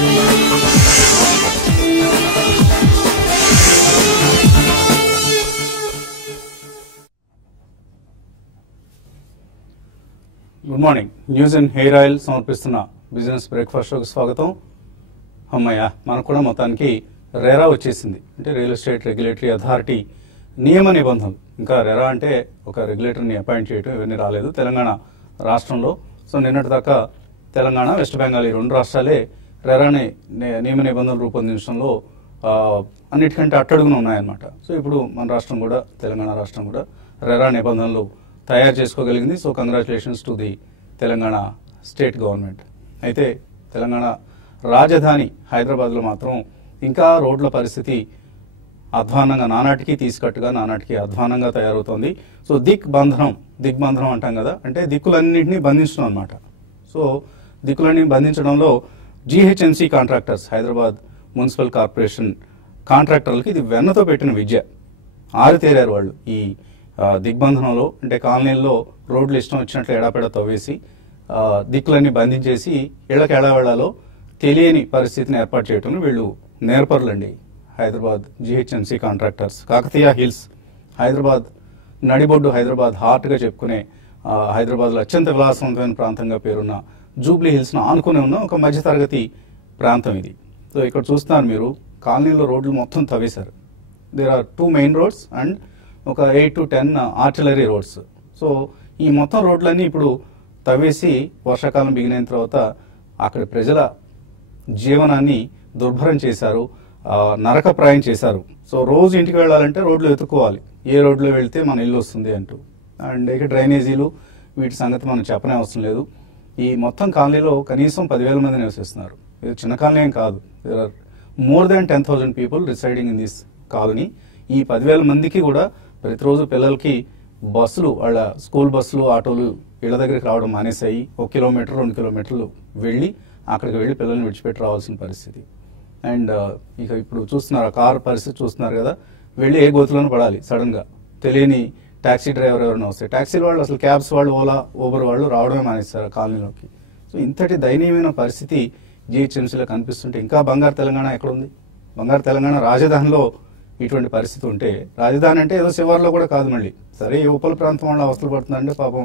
Good morning. News and hair oil సమర్పిస్తున్న business breakfast షోకి స్వాగతం. అమ్మయ్య, మనకు కూడా మొత్తానికి రెరా వచ్చేసింది. అంటే రియల్ ఎస్టేట్ రెగ్యులేటరీ అథారిటీ నియమ నిబంధనలు. ఇంకా రెరా అంటే ఒక రెగ్యులేటర్ని అపాయింట్ చేయడం ఇవన్నీ రాలేదు తెలంగాణ రాష్ట్రంలో. సో నిన్నటి దాకా తెలంగాణ, వెస్ట్ బెంగాల్ ఈ రెండు రాష్ట్రాలే రెరాని నియమ నిబంధనలు రూపొందించడంలో అన్నిటికంటే అట్టడుగున ఉన్నాయన్నమాట. సో ఇప్పుడు మన రాష్ట్రం కూడా, తెలంగాణ రాష్ట్రం కూడా రెరా నిబంధనలు తయారు చేసుకోగలిగింది. So congratulations to the Telangana state government. అయితే తెలంగాణ రాజధాని హైదరాబాద్లో మాత్రం ఇంకా రోడ్ల పరిస్థితి అధ్వానంగా, నానాటికి తీసుకట్టుగా, నానాటికి అధ్వానంగా తయారవుతోంది. సో దిగ్బంధనం అంటాం కదా, అంటే దిక్కులన్నింటినీ బంధించడం అనమాట. సో దిక్కులన్నీ బంధించడంలో GHMC contractors, Hyderabad municipal corporation కాంట్రాక్టర్లకి ఇది వెన్నతో పెట్టిన విద్య. ఆరితేరారు వాళ్ళు ఈ దిగ్బంధనంలో. అంటే కాలనీల్లో రోడ్లు ఇష్టం వచ్చినట్లు ఎడాపెడా తవ్వేసి దిక్కులన్నీ బంధించేసి ఇళ్లకు ఎలా వెళ్లాలో తెలియని పరిస్థితిని ఏర్పాటు చేయటం వీళ్ళు నేర్పరులండి. Hyderabad GHMC contractors. Kakatiya hills, Hyderabad నడిబొడ్డు, హైదరాబాద్ హార్ట్గా చెప్పుకునే హైదరాబాద్లో అత్యంత విలాసవంతమైన ప్రాంతంగా పేరున్న జూబ్లీ హిల్స్ను ఆనుకుని ఉన్న ఒక మధ్యతరగతి ప్రాంతం ఇది. సో ఇక్కడ చూస్తున్నారు మీరు, కాలనీలో రోడ్లు మొత్తం తవ్వేశారు. There are 2 main roads and ఒక 8 to 10 ఆర్టిలరీ రోడ్స్. సో ఈ మొత్తం రోడ్లన్నీ ఇప్పుడు తవ్వేసి వర్షాకాలం బిగిన తర్వాత అక్కడ ప్రజల జీవనాన్ని దుర్భరం చేశారు, నరకప్రాయం చేశారు. సో రోజు ఇంటికి వెళ్ళాలంటే రోడ్లు వెతుక్కోవాలి, ఏ రోడ్లో వెళ్తే మన ఇల్లు వస్తుంది అంటూ. అండ్ ఇక డ్రైనేజీలు, వీటి సంగతి మనం చెప్పనే అవసరం లేదు. ఈ మొత్తం కాలనీలో కనీసం 10,000 మంది నివసిస్తున్నారు. ఇది చిన్న కాలనీ ఏం కాదు. There are more than 10,000 people residing in this colony. ఈ 10,000 మందికి కూడా ప్రతిరోజు పిల్లలకి బస్సులు, వాళ్ళ స్కూల్ బస్సులు, ఆటోలు ఇళ్ల దగ్గరికి రావడం మానేసాయి. 1 కిలోమీటర్ 2 కిలోమీటర్లు వెళ్ళి అక్కడికి వెళ్ళి పిల్లల్ని విడిచిపెట్టి రావాల్సిన పరిస్థితి. అండ్ ఇక ఇప్పుడు చూస్తున్నారు ఆ కార్ పరిస్థితి చూస్తున్నారు కదా, వెళ్ళి ఏ గోతులను పడాలి సడన్ గా. తెలియని టాక్సీ డ్రైవర్ ఎవరైనా వస్తే, టాక్సీల వాళ్ళు, అసలు క్యాబ్స్ వాళ్ళు, ఓలా ఊబర్ వాళ్ళు రావడమే మానేస్తారు కాలనీలోకి. సో ఇంతటి దయనీయమైన పరిస్థితి జీహెచ్ఎంసీలో కనిపిస్తుంటే ఇంకా బంగారు తెలంగాణ ఎక్కడుంది? బంగారు తెలంగాణ రాజధానిలో ఇటువంటి పరిస్థితి ఉంటే, రాజధాని అంటే ఏదో శివార్లో కూడా కాదు మళ్ళీ. సరే ఈ ఉపల ప్రాంతం వాళ్ళు అవస్థలు పడుతుందంటే పాపం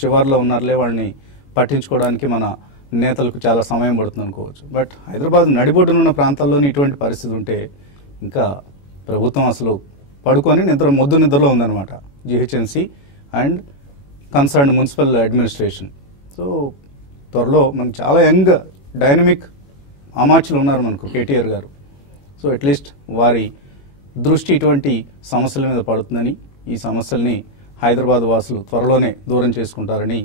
శివార్లో ఉన్నారులే, వాళ్ళని పట్టించుకోవడానికి మన నేతలకు చాలా సమయం పడుతుంది అనుకోవచ్చు. బట్ హైదరాబాద్ నడిబొడ్డునున్న ప్రాంతాల్లోని ఇటువంటి పరిస్థితి ఉంటే ఇంకా ప్రభుత్వం అసలు పడుకొని మొద్దు నిద్రలో ఉందన్నమాట, GHMC and concern municipal administration. So త్వరలో మనకు చాలా యంగ్ డైనమిక్ అమాచ్యులు ఉన్నారు మనకు, కేటీఆర్ గారు. సో అట్లీస్ట్ వారి దృష్టి ఇటువంటి సమస్యల మీద పడుతుందని, ఈ సమస్యల్ని హైదరాబాద్ వాసులు త్వరలోనే దూరం చేసుకుంటారని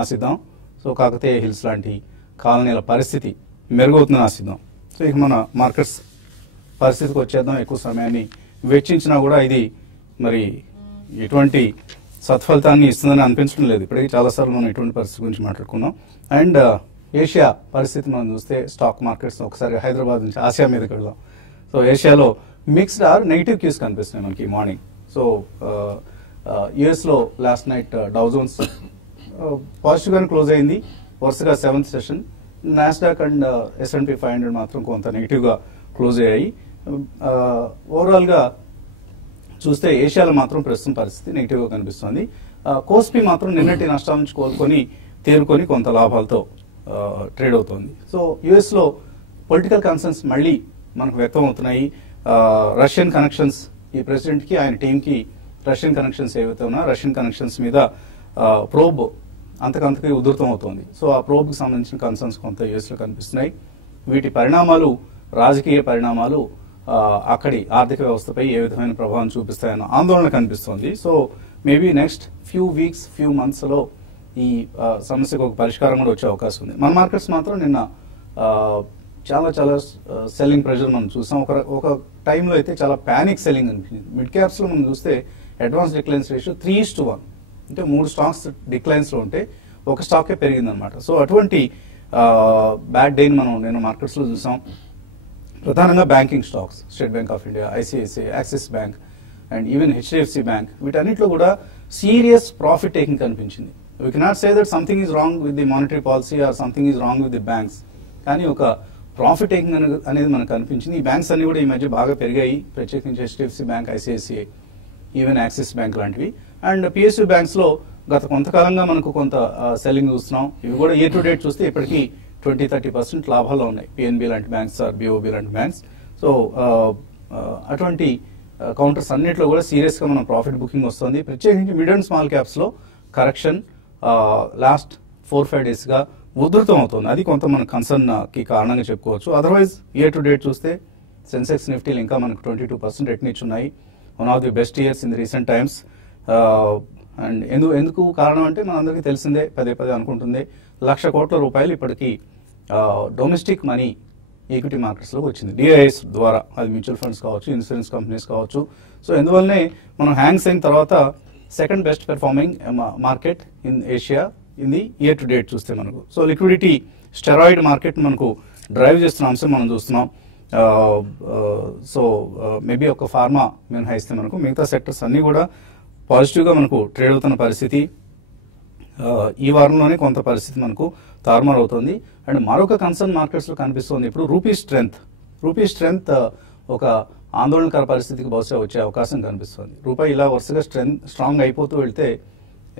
ఆశిద్దాం. సో కాకతీయ హిల్స్ లాంటి కాలనీల పరిస్థితి మెరుగవుతుందని ఆశిద్దాం. సో ఇక మన మార్కెట్స్ పరిస్థితికి వచ్చేద్దాం. ఎక్కువ సమయాన్ని వెచ్చించినా కూడా ఇది మరి ఎటువంటి సత్ఫలితాన్ని ఇస్తుందని అనిపించడం లేదు. ఇప్పటికీ చాలాసార్లు మనం ఇటువంటి పరిస్థితి గురించి మాట్లాడుకున్నాం. అండ్ ఏషియా పరిస్థితి మనం చూస్తే, స్టాక్ మార్కెట్స్ ఒకసారి హైదరాబాద్ నుంచి ఆసియా మీదకి వెళ్దాం. సో ఏషియాలో మిక్స్డ్ ఆర్ నెగిటివ్ క్యూస్ కనిపిస్తున్నాయి మనకి మార్నింగ్. సో యుఎస్లో లాస్ట్ నైట్ డౌ జోన్స్ పాజిటివ్గానే క్లోజ్ అయింది, వరుసగా 7th session. Nasdaq and S&P 500 మాత్రం కొంత నెగిటివ్గా క్లోజ్ అయ్యాయి. ఓవరాల్గా చూస్తే ఏషియాలో మాత్రం ప్రస్తుతం పరిస్థితి నెగిటివ్గా కనిపిస్తుంది. కోస్పీ మాత్రం నిన్నటి నష్టాల నుంచి కోలుకొని తేరుకొని కొంత లాభాలతో ట్రేడ్ అవుతోంది. సో యుఎస్లో పొలిటికల్ కన్సర్న్స్ మళ్ళీ మనకు వ్యక్తం అవుతున్నాయి. రష్యన్ కనెక్షన్స్, ఈ ప్రెసిడెంట్కి ఆయన టీంకి రష్యన్ కనెక్షన్స్ ఏవైతే ఉన్నాయో, రష్యన్ కనెక్షన్స్ మీద ప్రోబ్ అంతకంతకి ఉధృతం అవుతోంది. సో ఆ ప్రోబ్కి సంబంధించిన కన్సర్న్స్ కొంత యుఎస్లో కనిపిస్తున్నాయి. వీటి పరిణామాలు, రాజకీయ పరిణామాలు అక్కడి ఆర్థిక వ్యవస్థపై ఏ విధమైన ప్రభావం చూపిస్తాయన్న ఆందోళన కనిపిస్తోంది. So maybe next few weeks, few మంత్స్లో ఈ సమస్యకు ఒక పరిష్కారం కూడా వచ్చే అవకాశం ఉంది. మన మార్కెట్స్ మాత్రం నిన్న చాలా సెల్లింగ్ ప్రెషర్ మనం చూసాం. ఒక టైంలో అయితే చాలా ప్యానిక్ సెల్లింగ్ అనిపించింది. మిడ్ క్యాప్స్లో మనం చూస్తే అడ్వాన్స్ డిక్లైన్స్ రేషియో 3:1, అంటే 3 స్టాక్స్ డిక్లైన్స్లో ఉంటే ఒక స్టాకే పెరిగిందనమాట. సో అటువంటి బ్యాడ్ డేని మనం నేను మార్కెట్స్లో చూసాం. ప్రధానంగా banking stocks, state bank of India, ICICI, axis bank and even HDFC bank, వీటన్నిటిలో కూడా సీరియస్ ప్రాఫిట్ టేకింగ్ కనిపించింది. We cannot say that something is wrong with the monetary policy or something is wrong with the banks, కానీ ఒక profit taking అనేది మనకు కనిపించింది. ఈ banks అన్ని కూడా ఈ మధ్య బాగా పెరిగాయి, ప్రత్యేకించి HDFC bank, ICICI, even axis bank లాంటివి. అండ్ పిఎస్యూ బ్యాంక్స్ లో గత కొంతకాలంగా మనకు కొంత సెల్లింగ్ చూస్తున్నాం. ఇవి కూడా ఇయర్ టు డేట్ చూస్తే ఇప్పటికీ 20-30% లాభాల్లో ఉన్నాయి. పిఎన్బి లాంటి బ్యాంక్స్, బిఓబి లాంటి బ్యాంక్స్. సో అటువంటి కౌంటర్స్ అన్నింటిలో కూడా సీరియస్ గా మనం ప్రాఫిట్ బుకింగ్ వస్తుంది. ప్రత్యేకించి మిడ్ అండ్ స్మాల్ క్యాప్స్ లో కరెక్షన్ లాస్ట్ 4-5 days గా ఉధృతం అవుతుంది. అది కొంత మన కన్సర్న్ కి కారణంగా చెప్పుకోవచ్చు. అదర్వైజ్ ఇయర్ టు డేట్ చూస్తే సెన్సెక్స్ నిఫ్టీలు ఇంకా మనకు 22% return, one of the best years in the recent times. And ఎందుకు కారణం అంటే మనందరికీ తెలిసిందే, పదే అనుకుంటుంది, 1,00,000 కోట్ల రూపాయలు ఇప్పటికీ డొమెస్టిక్ మనీ ఈక్విటీ మార్కెట్స్ లోకి వచ్చింది డిఐఎస్ ద్వారా. అది మ్యూచువల్ ఫండ్స్ కావచ్చు, ఇన్సూరెన్స్ కంపెనీస్ కావచ్చు. సో ఎందువల్లనే మనం హ్యాంగ్ సెయింగ్ తర్వాత second best performing market in Asia in the year to date చూస్తే మనకు. సో లిక్విడిటీ స్టెరాయిడ్ మార్కెట్ మనకు డ్రైవ్ చేస్తున్న అంశం మనం చూస్తున్నాం. సో మేబీ ఒక ఫార్మా మినహాయిస్తే మనకు మిగతా సెక్టర్స్ అన్ని కూడా పాజిటివ్ గా మనకు ట్రేడ్ అవుతున్న పరిస్థితి. ఈ వారంలోనే కొంత పరిస్థితి మనకు తారుమారు అవుతుంది. అండ్ మరొక కన్సర్న్ మార్కెట్స్ లో కనిపిస్తుంది ఇప్పుడు రూపీ స్ట్రెంగ్త్ ఒక ఆందోళనకర పరిస్థితికి బహుశా వచ్చే అవకాశం కనిపిస్తుంది. రూపాయి ఇలా వరుసగా స్ట్రాంగ్ అయిపోతూ వెళ్తే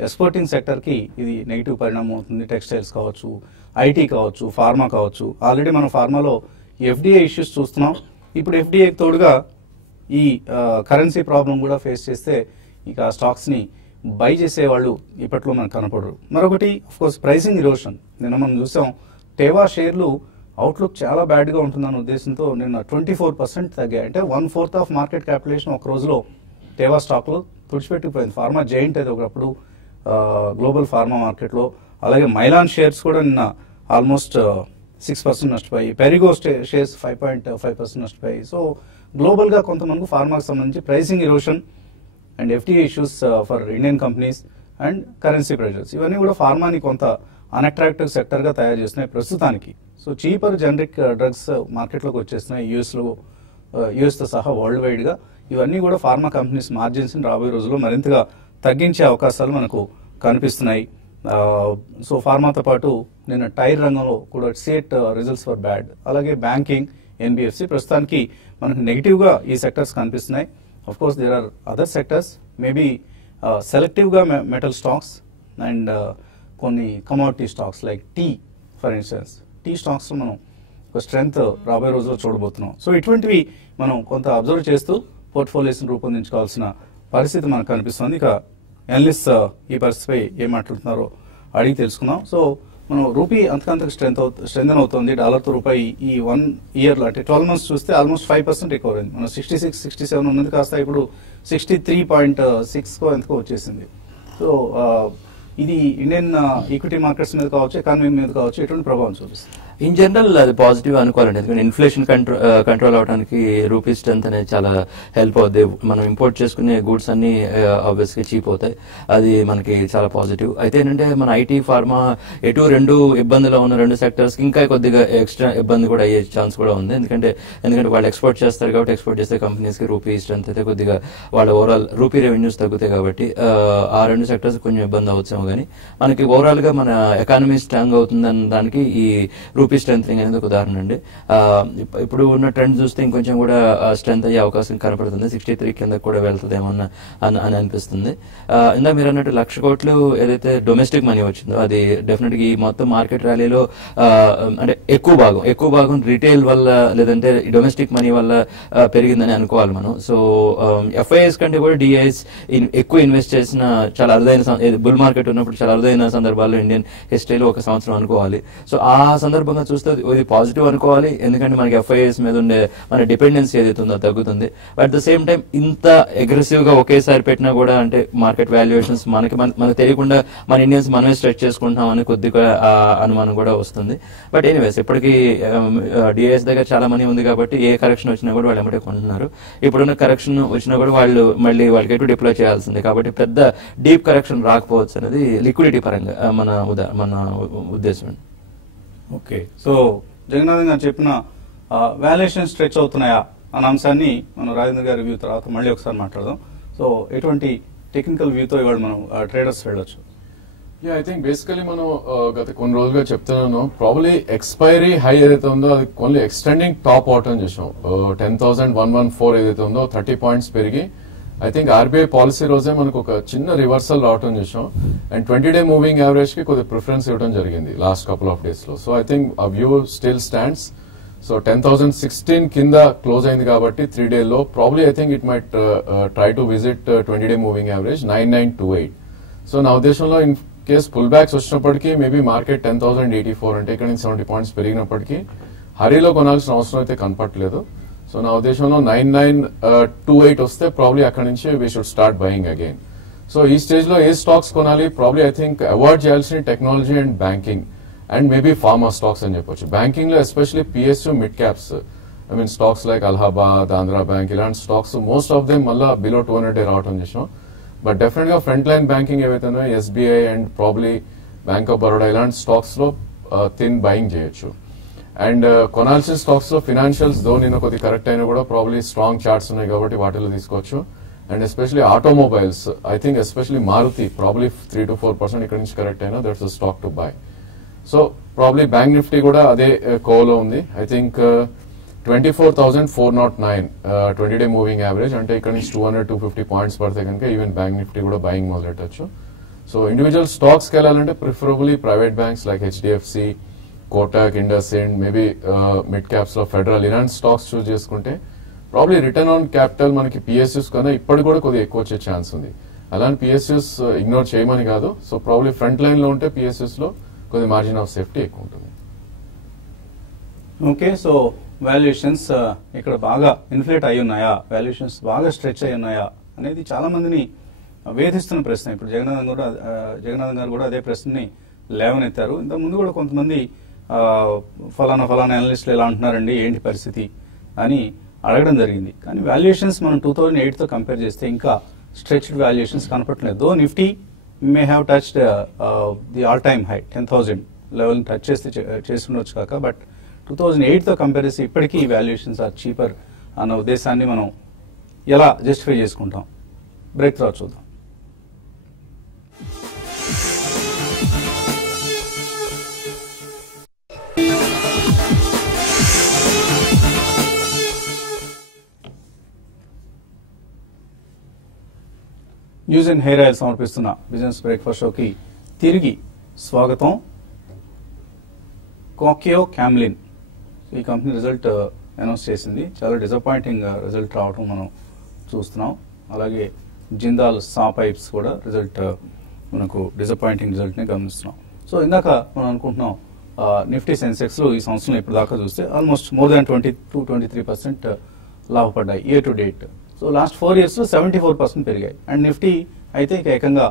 ఎక్స్పోర్టింగ్ సెక్టర్ కి ఇది నెగిటివ్ పరిణామం అవుతుంది. టెక్స్టైల్స్ కావచ్చు, ఐటీ కావచ్చు, ఫార్మా కావచ్చు. ఆల్రెడీ మనం ఫార్మాలో ఎఫ్డిఐ ఇష్యూస్ చూస్తున్నాం. ఇప్పుడు ఎఫ్డిఐ తోడుగా ఈ కరెన్సీ ప్రాబ్లం కూడా ఫేస్ చేస్తే ఇక స్టాక్స్ ని బై చేసే వాళ్ళు ఇప్పట్లో మనకు కనపడరు. మరొకటి ఆఫ్ కోర్స్ ప్రైసింగ్ ఇరోషన్. నిన్న మనం చూసాం టేవా షేర్లు అవుట్లుక్ చాలా బ్యాడ్ గా ఉంటుందన్న ఉద్దేశంతో నిన్న 24% తగ్గాయి. అంటే 1/4 ఆఫ్ మార్కెట్ క్యాపిటలైజేషన్ ఒక రోజులో టేవా స్టాక్ లో తుడిచిపెట్టుకుపోయింది. ఫార్మా జైంట్ అది ఒకప్పుడు గ్లోబల్ ఫార్మా మార్కెట్ లో. అలాగే మైలాన్ షేర్స్ కూడా నిన్న ఆల్మోస్ట్ 6% నష్టపోయి, పెరిగో షేర్స్ 5.5% నష్టపోయి. సో గ్లోబల్ గా కొంతమంది ఫార్మాకి సంబంధించి pricing erosion and FTI issues for Indian companies and currency pressures ఇవన్నీ కూడా ఫార్మాని కొంత అన్అట్రాక్టివ్ సెక్టర్ గా తయారు చేస్తున్నాయి ప్రస్తుతానికి. సో చీపర్ జనరిక్ డ్రగ్స్ మార్కెట్లోకి వచ్చేస్తున్నాయి యుఎస్ తో సహా వరల్డ్ వైడ్ గా. ఇవన్నీ కూడా ఫార్మా కంపెనీస్ మార్జిన్స్ రాబోయే రోజుల్లో మరింతగా తగ్గించే అవకాశాలు మనకు కనిపిస్తున్నాయి. సో ఫార్మాతో పాటు నిన్న టైర్ రంగంలో కూడా సిఎట్ రిజల్ట్స్ ఫర్ బ్యాడ్. అలాగే బ్యాంకింగ్, ఎన్బిఎఫ్సి ప్రస్తుతానికి మనకు నెగిటివ్ గా ఈ సెక్టర్స్ కనిపిస్తున్నాయి. Of course, there are other sectors, maybe selective గా metal stocks and కొన్ని commodity stocks like tea, for instance. Tea stocks మనం ఒక స్ట్రెంగ్త్ రాబోయే రోజుల్లో చూడబోతున్నాం. సో ఇటువంటివి మనం కొంత అబ్జర్వ్ చేస్తూ పోర్ట్ఫోలియోస్ రూపొందించుకోవాల్సిన పరిస్థితి మనకు కనిపిస్తుంది. ఇక ఎనలిస్ట్ ఈ పరిస్థితిపై ఏం మాట్లాడుతున్నారో అడిగి తెలుసుకుందాం. సో మనం రూపీ అంతకంతకు స్ట్రెంగ్ అవుతుంది. డాలర్తో రూపాయి ఈ 1 year అంటే 12 months చూస్తే ఆల్మోస్ట్ 5% రికవర్ అయింది. మనం 66-67 ఉన్నది కాస్త ఇప్పుడు 63.6 ఎంతకో వచ్చేసింది. సో ఇది ఇండియన్ ఈక్విటీ మార్కెట్స్ మీద కావచ్చు, ఎకానమీ మీద కావచ్చు, ఎటువంటి ప్రభావం చూపిస్తుంది? ఇన్ జనరల్ అది పాజిటివ్ అనుకోవాలండి. ఎందుకంటే ఇన్ఫ్లేషన్ కంట్రోల్ అవడానికి రూపీ స్ట్రెంత్ అనేది చాలా హెల్ప్ అవుద్ది. మనం ఇంపోర్ట్ చేసుకునే గూడ్స్ అన్ని ఆబ్వియస్ గా చీప్ అవుతాయి. అది మనకి చాలా పాజిటివ్. అయితే ఏంటంటే మన ఐటీ, ఫార్మా రెండు ఇబ్బందిలో ఉన్న 2 సెక్టర్స్ ఇంకా కొద్దిగా ఎక్స్ట్రా ఇబ్బంది కూడా అయ్యే ఛాన్స్ కూడా ఉంది. ఎందుకంటే వాళ్ళు ఎక్స్పోర్ట్ చేస్తారు కాబట్టి ఎక్స్పోర్ట్ చేసే కంపెనీస్ కి రూపీ స్ట్రెంత్ అయితే కొద్దిగా వాళ్ళ ఓవరాల్ రూపీ రెవెన్యూస్ తగ్గుతాయి కాబట్టి ఆ 2 సెక్టర్స్ కొంచెం ఇబ్బంది అవచ్చేమో కానీ మనకి ఓవరాల్ గా మన ఎకానమీ స్ట్రాంగ్ అవుతుందన్న దానికి ఈ రూపీ స్ట్రెంథనింగ్ అనేది ఒక ఉదాహరణ అండి. ఇప్పుడు ఉన్న ట్రెండ్ చూస్తే ఇంకొంచెం కూడా స్ట్రెంత్ అయ్యే అవకాశం కనపడుతుంది. 63 కింద కూడా వెళ్తుందేమో అని అనిపిస్తుంది. ఇందా మీరు అన్నట్టు 1,00,000 కోట్లు ఏదైతే డొమెస్టిక్ మనీ వచ్చిందో అది డెఫినెట్ గా ఈ మొత్తం మార్కెట్ ర్యాలీలో అంటే ఎక్కువ భాగం రిటైల్ వల్ల లేదంటే డొమెస్టిక్ మనీ వల్ల పెరిగిందని అనుకోవాలి మనం. సో ఎఫ్ఐఎస్ కంటే కూడా డిఐఎస్ ఎక్కువ ఇన్వెస్ట్ చేసిన చాలా అరుదైన బుల్ మార్కెట్ ఉన్నప్పుడు చాలా అరుదైన సందర్భాల్లో ఇండియన్ హిస్టరీలో ఒక సంవత్సరం అనుకోవాలి. సో ఆ సందర్భంగా చూస్తే ఇది పాజిటివ్ అనుకోవాలి. ఎందుకంటే మనకి ఎఫ్ఐఎస్ మీద ఉండే మన డిపెండెన్సీ ఏదైతే ఉందో తగ్గుతుంది. But at the same time ఇంత అగ్రెసివ్ గా ఒకేసారి పెట్టినా కూడా అంటే మార్కెట్ వాల్యుయేషన్స్ మనకు తెలియకుండా మన ఇండియన్స్ మనమే స్ట్రెచ్ చేసుకుంటున్నాం అని కొద్దిగా అనుమానం కూడా వస్తుంది. బట్ ఎనీవేస్ ఇప్పటికీ డిఐఎస్ దగ్గర చాలా మనీ ఉంది కాబట్టి ఏ కరెక్షన్ వచ్చినా కూడా వాళ్ళు ఎమ్మటే కొంటున్నారు. ఇప్పుడున్న కరెక్షన్ వచ్చినా కూడా వాళ్ళు మళ్ళీ వాళ్ళకి ఎటు డిప్లాయ్ చేయాల్సిందే కాబట్టి పెద్ద డీప్ కరెక్షన్ రాకపోవచ్చు అనేది లిక్విడిటీ పరంగా మన ఉద్దేశం. ఓకే, సో జగన్నాథన్ గారు చెప్పిన వాల్యుయేషన్ స్ట్రెచ్ అవుతున్నాయా అన్న అంశాన్ని మనం రాజేంద్ర గారి వ్యూ తర్వాత మళ్ళీ ఒకసారి మాట్లాడదాం. సో ఎటువంటి టెక్నికల్ వ్యూతో ఇవాళ మనం ట్రేడర్స్ వెళ్ళొచ్చు? ఐ థింక్ బేసికలీ మనం గత కొన్ని రోజులుగా చెప్తున్నాను, ప్రాబ్లీ ఎక్స్పైరీ హై ఏదైతే ఉందో అది ఓన్లీ ఎక్స్టెండింగ్ టాప్ అవుట్ అని చూసాం. 10,114 ఏదైతే ఉందో 30 పాయింట్స్ పెరిగి ఐ థింక్ ఆర్బీఐ పాలసీ రోజే మనకు ఒక చిన్న రివర్సల్ రావటం చూసాం. అండ్ 20-డే మూవింగ్ యావరేజ్ కి కొద్దిగా ప్రిఫరెన్స్ ఇవ్వడం జరిగింది లాస్ట్ కపుల్ ఆఫ్ డేస్ లో. సో ఐ థింక్ ఆ వ్యూ స్టిల్ స్టాండ్స్. సో 10,016 కింద క్లోజ్ అయింది కాబట్టి 3-డే లో probably I think it might try to visit 20-డే మూవింగ్ యావరేజ్ 9928. సో నా ఉద్దేశంలో ఇన్ కేస్ పుల్ బ్యాక్స్ వచ్చినప్పటికీ మేబీ మార్కెట్ 10,084 అంటే ఇక్కడ నుంచి 70 పాయింట్స్ పెరిగినప్పటికీ హరీలో కొనాల్సిన అవసరం అయితే కనపట్లేదు. సో నా ఉద్దేశంలో 9928 వస్తే ప్రాబ్లీ అక్కడ నుంచి we should start buying again. So ఈ స్టేజ్ లో ఏ స్టాక్స్ కొనాలి? ప్రాబ్లీ ఐ థింక్ అవాయిడ్ చేయాల్సిన technology and banking and maybe pharma stocks అని చెప్పొచ్చు. బ్యాంకింగ్ లో especially PSU mid caps, I mean stocks like Allahabad, Andhra bank, ఇలాంటి స్టాక్స్ మోస్ట్ ఆఫ్ దెమ్ మళ్ళీ below 200-డే రావడం చేసాం. బట్ డెఫినెట్ గా ఫ్రంట్ లైన్ బ్యాంకింగ్ ఏవైతే ఉన్నాయో SBI and probably bank of Baroda ఇలాంటి స్టాక్స్ లో థిన్ బయింగ్ చేయొచ్చు. అండ్ కొనాల్సిన స్టాక్స్ లో ఫినాన్షియల్స్ దో నిన్న కొద్ది కరెక్ట్ అయినా కూడా ప్రాబ్లీ స్ట్రాంగ్ చార్ట్స్ ఉన్నాయి కాబట్టి వాటిలో తీసుకోవచ్చు. And especially automobiles, I think especially Maruti probably 3 to 4% ఇక్కడ నుంచి కరెక్ట్ అయినా that's stock to buy. So probably bank Nifty కూడా అదే కోలో ఉంది. ఐ థింక్ 24,409 20-డే మూవింగ్ యావరేజ్, అంటే ఇక్కడ నుంచి 200-250 పాయింట్స్ పడితే కనుక ఈవెన్ బ్యాంక్ నిఫ్టీ కూడా బయింగ్ మొదలెట్టచ్చు. సో ఇండివిజువల్ స్టాక్స్ కి వెళ్ళాలంటే preferably private banks like HDFC, Kotak, IndusInd, maybe mid caps లో ఫెడరల్, ఇలాంటి స్టాక్స్ చూస్ చేసుకుంటే ప్రాబ్లీ రిటర్న్ ఆన్ క్యాపిటల్ మనకి పిఎస్యూస్ కన్నా ఇప్పటికి కూడా కొద్దిగా ఎక్కువ వచ్చే ఛాన్స్ ఉంది. అలాంటి పిఎస్యూస్ ఇగ్నోర్ చేయమని కాదు. సో ప్రాబ్లీ ఫ్రంట్ లైన్ లో ఉంటే పిఎస్యూస్ లో కొద్ది మార్జిన్ ఆఫ్ సేఫ్టీ ఎక్కువ ఉంటుంది. ఓకే, సో వాల్యుయేషన్స్ ఇక్కడ బాగా ఇన్ఫ్లేట్ అయి ఉన్నాయా, వాల్యుయేషన్స్ బాగా స్ట్రెచ్ అయి ఉన్నాయా అనేది చాలా మందిని వేధిస్తున్న ప్రశ్న. ఇప్పుడు జగన్నాథన్ గారు కూడా అదే ప్రశ్నని లేవనెత్తారు. ఇంతకు ముందు కూడా కొంతమంది ఫలానా అనలిస్టులు ఎలా అంటున్నారండి, ఏంటి పరిస్థితి అని అడగడం జరిగింది. కానీ వాల్యుయేషన్స్ మనం 2008తో కంపేర్ చేస్తే ఇంకా స్ట్రెచ్డ్ వాల్యుయేషన్స్ కనపడలేదు. Though Nifty may have touched the all time high 10,000 level touch చేసి ఉండొచ్చు కాక, బట్ 2008తో కంపేర్ చేసి ఇప్పటికీ ఈ వాల్యుయేషన్స్ ఆర్ చీపర్ అన్న ఉద్దేశాన్ని మనం ఎలా జస్టిఫై చేసుకుంటాం? బ్రేక్ తర్వాత చూద్దాం. న్యూస్ అండ్ హెయిర్ ఆయిల్ సమర్పిస్తున్న బిజినెస్ బ్రేక్ఫాస్ట్ షోకి తిరిగి స్వాగతం. కోకియో క్యామ్లిన్ ఈ కంపెనీ రిజల్ట్ అనౌన్స్ చేసింది. చాలా డిసప్పాయింటింగ్ రిజల్ట్ రావడం మనం చూస్తున్నాం. అలాగే జిందాల్ సా పైప్స్ కూడా రిజల్ట్ మనకు డిసప్పాయింటింగ్ రిజల్ట్ ని గమనిస్తున్నాం. సో ఇందాక మనం అనుకుంటున్నాం నిఫ్టీ సెన్సెక్స్ లో ఈ సంవత్సరంలో ఇప్పుడు దాకా చూస్తే ఆల్మోస్ట్ మోర్ దాన్ 22-23% లాభపడ్డాయి year to date. So last 4 years లో 74% పెరిగాయి. అండ్ నిఫ్టీ అయితే ఇక ఏకంగా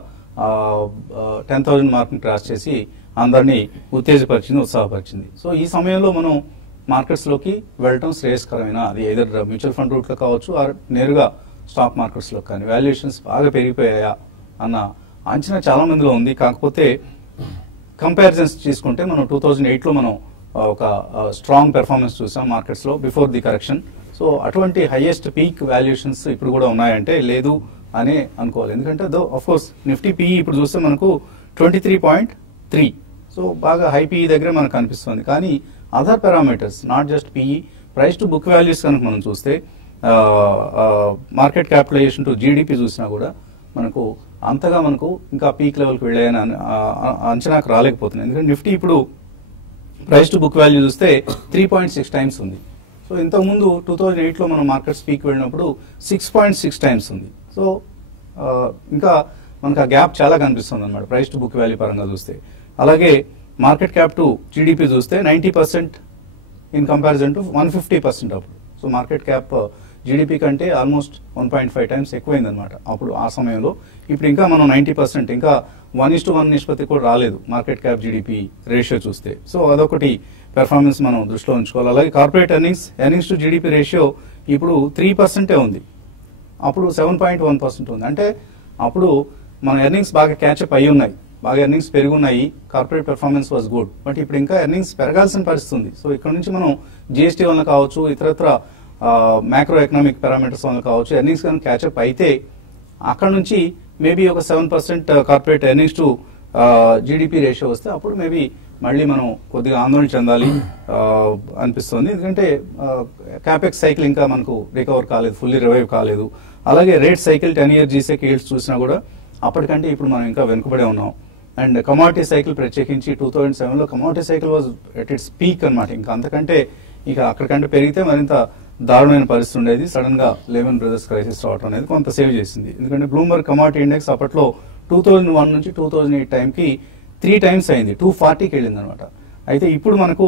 10,000 మార్క్ ని క్రాస్ చేసి అందరినీ ఉత్తేజపరిచింది, ఉత్సాహపరిచింది. సో ఈ సమయంలో మనం మార్కెట్స్ లోకి వెళ్ళటం శ్రేయస్కరమైన, అది ఎయిదర్ మ్యూచువల్ ఫండ్ రూట్ లో కావచ్చు ఆర్ నేరుగా స్టాక్ మార్కెట్స్ లో కానీ. వాల్యుయేషన్స్ బాగా పెరిగిపోయాయా అన్న అంచనా చాలా మందిలో ఉంది. కాకపోతే కంపారిజన్స్ తీసుకుంటే మనం 2008లో మనం ఒక స్ట్రాంగ్ పెర్ఫార్మెన్స్ చూసాం మార్కెట్స్ లో బిఫోర్ ది కరెక్షన్. సో అటువంటి హైయెస్ట్ పీక్ వాల్యుయేషన్స్ ఇప్పుడు కూడా ఉన్నాయంటే లేదు అనే అనుకోవాలి. ఎందుకంటే ఆఫ్ కోర్స్ నిఫ్టీ పీఈ ఇప్పుడు చూస్తే మనకు 23.3, సో బాగా హై పీఈ దగ్గర మనకు కనిపిస్తుంది. కానీ other parameters, not just PE, price to book values కనుక మనం చూస్తే, మార్కెట్ క్యాపిటలైజేషన్ టు జీడిపి చూసినా కూడా మనకు అంతగా మనకు ఇంకా పీక్ లెవెల్కి వెళ్ళాయని అంచనాకు రాలేకపోతున్నాయి. ఎందుకంటే నిఫ్టీ ఇప్పుడు ప్రైస్ టు బుక్ వాల్యూ చూస్తే 3.6 times ఉంది. సో ఇంతకుముందు 2008లో మనం మార్కెట్స్ పీక్ వెళ్ళినప్పుడు 6.6 times ఉంది. సో ఇంకా మనకు ఆ గ్యాప్ చాలా కనిపిస్తుంది అనమాట ప్రైస్ టు బుక్ వాల్యూ పరంగా చూస్తే. అలాగే మార్కెట్ క్యాప్ టు జీడిపి చూస్తే 90% ఇన్ కంపారిజన్ టు 150% అప్పుడు. సో మార్కెట్ క్యాప్ జీడిపి కంటే ఆల్మోస్ట్ 1.5 times ఎక్కువైంది అనమాట అప్పుడు ఆ సమయంలో. ఇప్పుడు ఇంకా మనం 90%, ఇంకా 1:1 నిష్పత్తి కూడా రాలేదు మార్కెట్ క్యాప్ జీడిపి రేషియో చూస్తే. సో అదొకటి పెర్ఫార్మెన్స్ మనం దృష్టిలో ఉంచుకోవాలి. అలాగే corporate earnings to GDP ratio ఇప్పుడు 3% ఉంది, అప్పుడు 7.1% ఉంది. అంటే అప్పుడు మన ఎర్నింగ్స్ బాగా క్యాచప్ అయి ఉన్నాయి, బాగా ఎర్నింగ్స్ పెరుగున్నాయి, corporate performance was good. But ఇప్పుడు ఇంకా ఎర్నింగ్స్ పెరగాల్సిన పరిస్థితి ఉంది. సో ఇక్కడ నుంచి మనం జిఎస్టీ వల్ల కావచ్చు, ఇతరత్ర మ్యాక్రో ఎకనామిక్ పారామీటర్స్ వల్ల కావచ్చు, ఎర్నింగ్స్ కానీ క్యాచప్ అయితే అక్కడ నుంచి మేబీ ఒక 7% corporate earnings to GDP ratio వస్తే అప్పుడు మేబీ మళ్ళీ మనం కొద్దిగా ఆందోళన చెందాలి అనిపిస్తుంది. ఎందుకంటే క్యాపెక్స్ సైకిల్ ఇంకా మనకు రికవర్ కాలేదు, ఫుల్లీ రివైవ్ కాలేదు. అలాగే rate cycle 10 year G-sec yields చూసినా కూడా అప్పటికంటే ఇప్పుడు మనం ఇంకా వెనుకబడే ఉన్నాం. అండ్ కమాడిటీ సైకిల్ ప్రత్యేకించి 2007లో commodity cycle was at its peak అనమాట. ఇంకా అంతకంటే ఇక అక్కడికంటే పెరిగితే మరింత దారుణమైన పరిస్థితి ఉండేది. సడన్ గా లెమన్ బ్రదర్స్ క్రైసిస్ రావడం అనేది కొంత సేవ్ చేసింది. ఎందుకంటే బ్లూంబర్గ్ కమాడిటీ ఇండెక్స్ అప్పట్లో 2001 నుంచి 2008 టైంకి 3 times అయింది, 240కి వెళ్ళింది అనమాట. అయితే ఇప్పుడు మనకు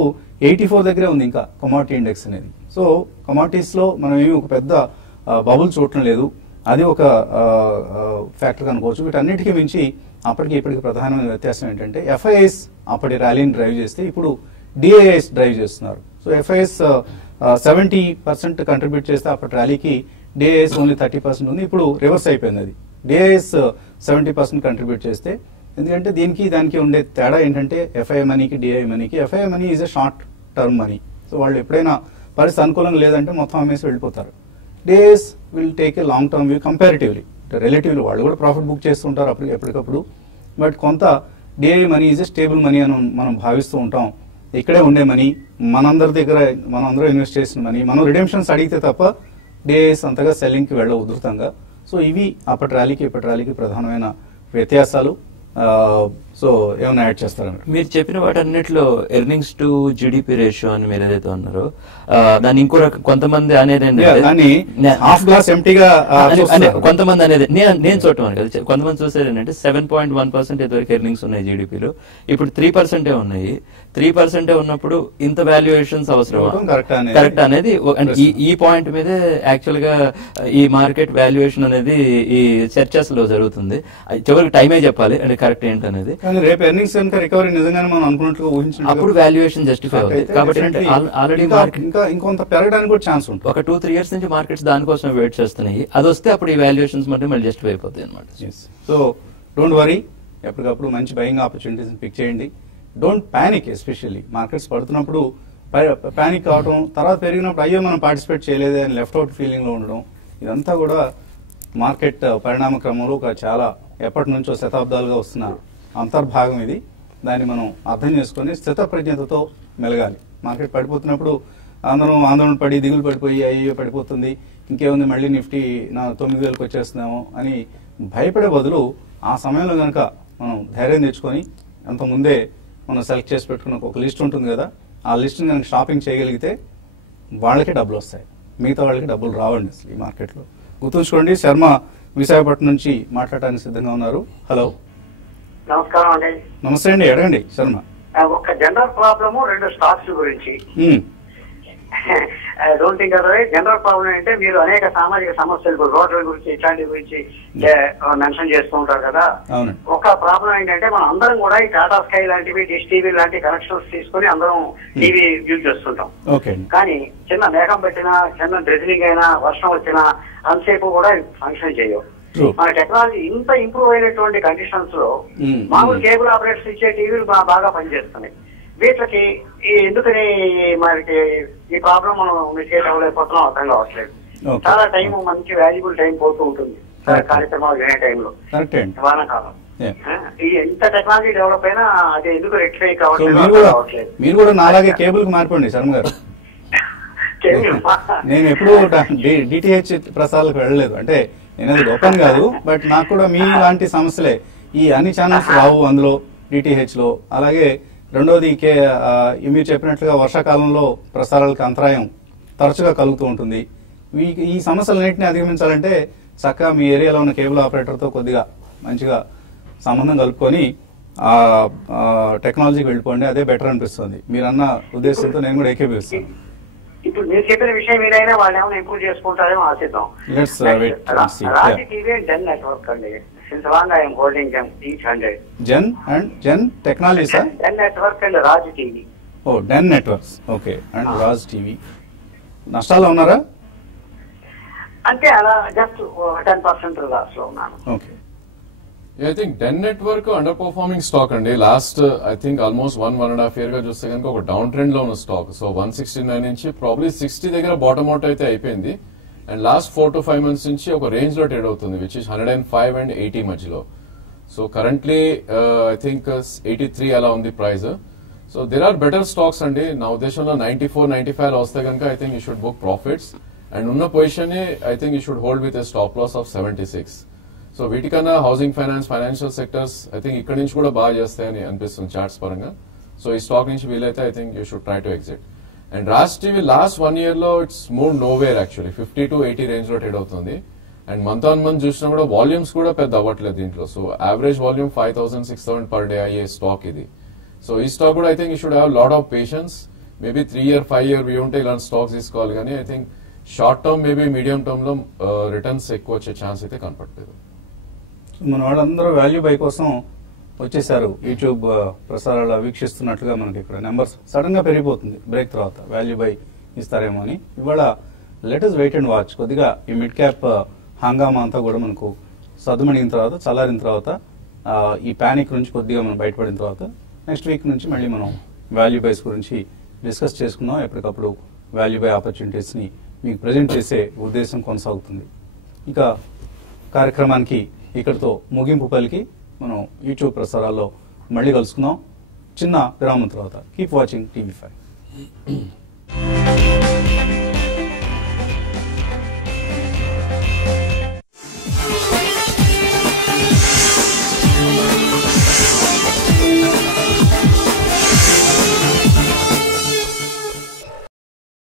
84 దగ్గరే ఉంది ఇంకా కమాడిటీ ఇండెక్స్ అనేది. సో కమాడిటీస్ లో మనం ఏమి ఒక పెద్ద బబుల్ చూడటం లేదు, అది ఒక ఫ్యాక్టర్ అనుకోవచ్చు. వీటన్నిటికీ మించి అప్పటికి ఇప్పటికి ప్రధానమైన వ్యత్యాసం ఏంటంటే ఎఫ్ఐఎస్ అప్పటి ర్యాలీని డ్రైవ్ చేస్తే ఇప్పుడు డిఐఎస్ డ్రైవ్ చేస్తున్నారు. సో ఎఫ్ఐఎస్ 70% కంట్రిబ్యూట్ చేస్తే అప్పటి ర్యాలీకి డిఐఎస్ ఓన్లీ 30% ఉంది. ఇప్పుడు రివర్స్ అయిపోయింది. అది డిఐఎస్ 70% కంట్రిబ్యూట్ చేస్తే, ఎందుకంటే దీనికి దానికి ఉండే తేడా ఏంటంటే ఎఫ్ఐ మనీకి డిఐ మనీకి, FI money is a short term money. So వాళ్ళు ఎప్పుడైనా పరిస్థితి అనుకూలంగా లేదంటే మొత్తం అమ్మేసి వెళ్ళిపోతారు. DIs will take a long term view comparatively, relatively వాళ్ళు కూడా ప్రాఫిట్ బుక్ చేస్తుంటారు ఎప్పటికప్పుడు. బట్ కొంత DI money is a stable money అని మనం భావిస్తూ ఉంటాం. ఇక్కడే ఉండే మనీ, మనందరి దగ్గర మనందరూ ఇన్వెస్ట్ చేసిన మనీ, మనం రిడెంప్షన్స్ అడిగితే తప్ప డిఐఎస్ అంతగా సెల్లింగ్ కి వెళ్ళవు ఉధృతంగా. సో ఇవి అప్పటి ర్యాలీకి ఇప్పటి ర్యాలీకి ప్రధానమైన వ్యత్యాసాలు. సో ఏమైనా యాడ్ చేస్తారా? మీరు చెప్పిన వాటన్నిటిలో ఎర్నింగ్స్ టు జీడిపి రేషియో అని మీరు ఏదైతే ఉన్నారో దాన్ని ఇంకో కొంతమంది అనేది హాఫ్ గ్లాస్ ఎంటీగా కొంతమంది అనేది నేను చూడటం అని కదా, కొంతమంది చూసేది ఏంటంటే 7.1% ఇదివరకు ఎర్నింగ్స్ ఉన్నాయి జీడిపిలో, ఇప్పుడు 3% ఉన్నాయి. 3% ఉన్నప్పుడు ఇంత వాల్యుయేషన్స్ అవసరం కరెక్ట్ అనేది ఈ పాయింట్ మీదే యాక్చువల్ గా ఈ మార్కెట్ వాల్యుయేషన్ అనేది ఈ చర్చస్ లో జరుగుతుంది. చివరికి టైమే చెప్పాలి అంటే కరెక్ట్ ఏంటి అనేది. రేపు ఎర్నింగ్స్ కనుక రికవరీ నిజంగానే మనం అనుకున్నట్లుగా ఊహించిన అప్పుడు వాల్యుయేషన్ జస్టిఫై అవుతుంది. కాబట్టి ఆల్రెడీ ఇంకా ఇంకొంత పెరగడానికి కూడా ఛాన్స్ ఉంటుంది. ఒక 2-3 years నుంచి మార్కెట్స్ దానికోసం వెయిట్ చేస్తున్నాయి. అది వస్తే అప్పుడు ఈ వాల్యుయేషన్స్ మళ్ళీ జస్టిఫై అయిపోతాయి అనమాట. సో డోంట్ వరీ, ఎప్పటికప్పుడు మంచి బయింగ్ ఆపర్చునిటీస్ పిక్ చేయండి. Don't panic. ఎస్పెషల్లీ మార్కెట్స్ పడుతున్నప్పుడు ప్యానిక్ అవడం, తర్వాత పెరిగినప్పుడు అయ్యో మనం పార్టిసిపేట్ చేయలేదే అని లెఫ్ట్ అవుట్ ఫీలింగ్ లో ఉండడం, ఇదంతా కూడా మార్కెట్ పరిణామ క్రమంలో ఒక చాలా ఎప్పటి నుంచో శతాబ్దాలుగా వస్తున్న అంతర్భాగం ఇది. దాన్ని మనం అర్థం చేసుకుని స్థితప్రజ్ఞతతో మెలగాలి. మార్కెట్ పడిపోతున్నప్పుడు అందరం ఆందోళన పడి దిగులు పడిపోయి అయ్యో పడిపోతుంది, ఇంకేముంది మళ్ళీ నిఫ్టీ 9,000కి వచ్చేస్తున్నాము అని భయపడే బదులు ఆ సమయంలో కనుక మనం ధైర్యం తెచ్చుకొని అంత ముందే మనం సెలెక్ట్ చేసి పెట్టుకున్న ఒక లిస్ట్ ఉంటుంది కదా, ఆ లిస్ట్ని కనుక షాపింగ్ చేయగలిగితే వాళ్ళకి డబ్బులు వస్తాయి, మిగతా వాళ్ళకి డబ్బులు రావండి అసలు ఈ మార్కెట్లో. గుర్తుంచుకోండి. శర్మ విశాఖపట్నం నుంచి మాట్లాడటానికి సిద్ధంగా ఉన్నారు. హలో, నమస్కారం అండి. నమస్తే అండి, అడగండి శర్మ. ఒక జనరల్ ప్రాబ్లము, 2 స్టాక్స్ గురించి. డోంట్ థింక్ అదే జనరల్ ప్రాబ్లం అంటే మీరు అనేక సామాజిక సమస్యలు రోడ్ల గురించి ఇట్లాంటి గురించి మెన్షన్ చేస్తూ ఉంటారు కదా. ఒక ప్రాబ్లం ఏంటంటే మనం అందరం కూడా ఈ టాటా స్కై లాంటివి, డిష్ టీవీ లాంటి కనెక్షన్స్ తీసుకుని అందరం టీవీ యూజ్ చేస్తుంటాం. కానీ చిన్న మేఘం పెట్టినా, చిన్న డ్రెజింగ్ అయినా, వర్షం వచ్చినా అంతసేపు కూడా ఫంక్షన్ చేయవు. మన టెక్నాలజీ ఇంత ఇంప్రూవ్ అయినటువంటి కండిషన్స్ లో మామూలు కేబుల్ ఆపరేటర్స్ ఇచ్చే టీవీలు బాగా పనిచేస్తున్నాయి. వీటికి ఎందుకని మనకి ఈ ప్రాబ్లం మనం మిస్టేక్ అవ్వలేకపోతున్నాం అర్థం కావట్లేదు. చాలా టైం, మంచి వాల్యుబుల్ టైం పోతూ ఉంటుంది కార్యక్రమాలు వినే టైంలో, వానాకాలం. ఎంత టెక్నాలజీ డెవలప్ అయినా అది ఎందుకు రెక్టిఫై కావట్లేదు. మీరు కూడా నాలాగే కేబుల్ కి మారిపోండి శర్మ గారు. నేను ఎప్పుడు డిటిహెచ్ ప్రసారాలకు వెళ్ళలేదు, అంటే నేను అది ఓపెన్ కాదు, బట్ నాకు కూడా మీ లాంటి సమస్యలే. ఈ అన్ని ఛానల్స్ రావు అందులో డిటిహెచ్ లో. అలాగే రెండోది మీరు చెప్పినట్లుగా వర్షాకాలంలో ప్రసారాలకు అంతరాయం తరచుగా కలుగుతూ ఉంటుంది. ఈ సమస్యలన్నింటినీ అధిగమించాలంటే చక్కగా మీ ఏరియాలో ఉన్న కేబుల్ ఆపరేటర్తో కొద్దిగా మంచిగా సంబంధం కలుపుకొని టెక్నాలజీకి వెళ్ళిపోండి, అదే బెటర్ అనిపిస్తుంది. మీరన్న ఉద్దేశంతో నేను కూడా ఏకీభవిస్తాను. ఇప్పుడు మీరు చెప్పిన విషయం మీరైనా వాళ్ళు ఏమైనా ఇంప్రూవ్ చేసుకుంటారేమో ఆశిద్దాం. రాజీ టీవీ డెన్ నెట్వర్క్ అండి. Since long I am holding them each 100. Gen Technologies, sir? Den Network and Raj TV. Oh, Den Networks. Okay. And Raj TV. నష్టాల్లో ఉన్నారా? అంటే అలా జస్ట్ 10% లాస్ లో ఉన్నాను. Okay. I think Den Network under performing stock అండి. Last I think almost 1.5 year గా చూస్తే కనుక ఒక డౌన్ ట్రెండ్ లో ఉన్న స్టాక్. సో 169 నుంచి ప్రాబ్లీ 60 దగ్గర బాటమ్ అవుట్ అయితే అయిపోయింది. అండ్ లాస్ట్ 4 to 5 months నుంచి ఒక రేంజ్ లో ట్రేడ్ అవుతుంది, విచ్ ఇస్ 105 and 80 మధ్యలో. సో కరెంట్లీ ఐ థింక్ 83 అలా ఉంది price. So there are better stocks అండి. నా ఉద్దేశంలో 94, 95 వస్తే కనుక I think you should book profits. And ఉన్న position I think you should hold with a stop loss of 76. So వీటికన్నా housing finance, financial sectors I think ఇక్కడ నుంచి కూడా బాగా చేస్తాయని అనిపిస్తుంది చార్ట్స్ పరంగా. సో ఈ స్టాక్ నుంచి వీలైతే I think you should try to exit. And Raj TV last 1 year లో it's move nowhere actually 50 to 80 range లో ట్రేడ్ అవుతుంది. అండ్ మంత్ ఆన్ మంత్ చూసినా కూడా వాల్యూమ్స్ కూడా పెద్ద అవ్వట్లేదు దీంట్లో. So average volume 5,000, 6,000 per day అయ్యే స్టాక్ ఇది. సో ఈ స్టాక్ కూడా I think you should have lot of patience. Maybe 3 year, 5 year view ఉంటే ఇలాంటి స్టాక్స్ తీసుకోవాలి. కానీ I think short term maybe medium term లో రిటర్న్స్ ఎక్కువ వచ్చే ఛాన్స్ అయితే కనపడలేదు. మన వాళ్ళందరూ వాల్యూ బై కోసం వచ్చేసారు. యూట్యూబ్ ప్రసారాలు వీక్షిస్తున్నట్లుగా మనకి ఇక్కడ నెంబర్స్ సడన్ గా పెరిగిపోతుంది బ్రేక్ తర్వాత. వాల్యూ బై ఇస్తారేమో అని. ఇవాళ లెటెస్ట్ వెయిట్ అండ్ వాచ్. కొద్దిగా ఈ మిడ్ క్యాప్ హంగామా అంతా కూడా మనకు సద్దుమణిగిన తర్వాత, చల్లారిన తర్వాత, ఈ పానిక్ నుంచి కొద్దిగా మనం బయటపడిన తర్వాత నెక్స్ట్ వీక్ నుంచి మళ్ళీ మనం వాల్యూ బైస్ గురించి డిస్కస్ చేసుకుందాం. ఎప్పటికప్పుడు వాల్యూ బై ఆపర్చునిటీస్ ని మీకు ప్రజెంట్ చేసే ఉద్దేశం కొనసాగుతుంది. ఇక కార్యక్రమానికి ఇక్కడితో ముగింపు పలికి మనం యూట్యూబ్ ప్రసారాల్లో మళ్ళీ కలుసుకుందాం చిన్న విరామం తర్వాత. Keep watching TV5.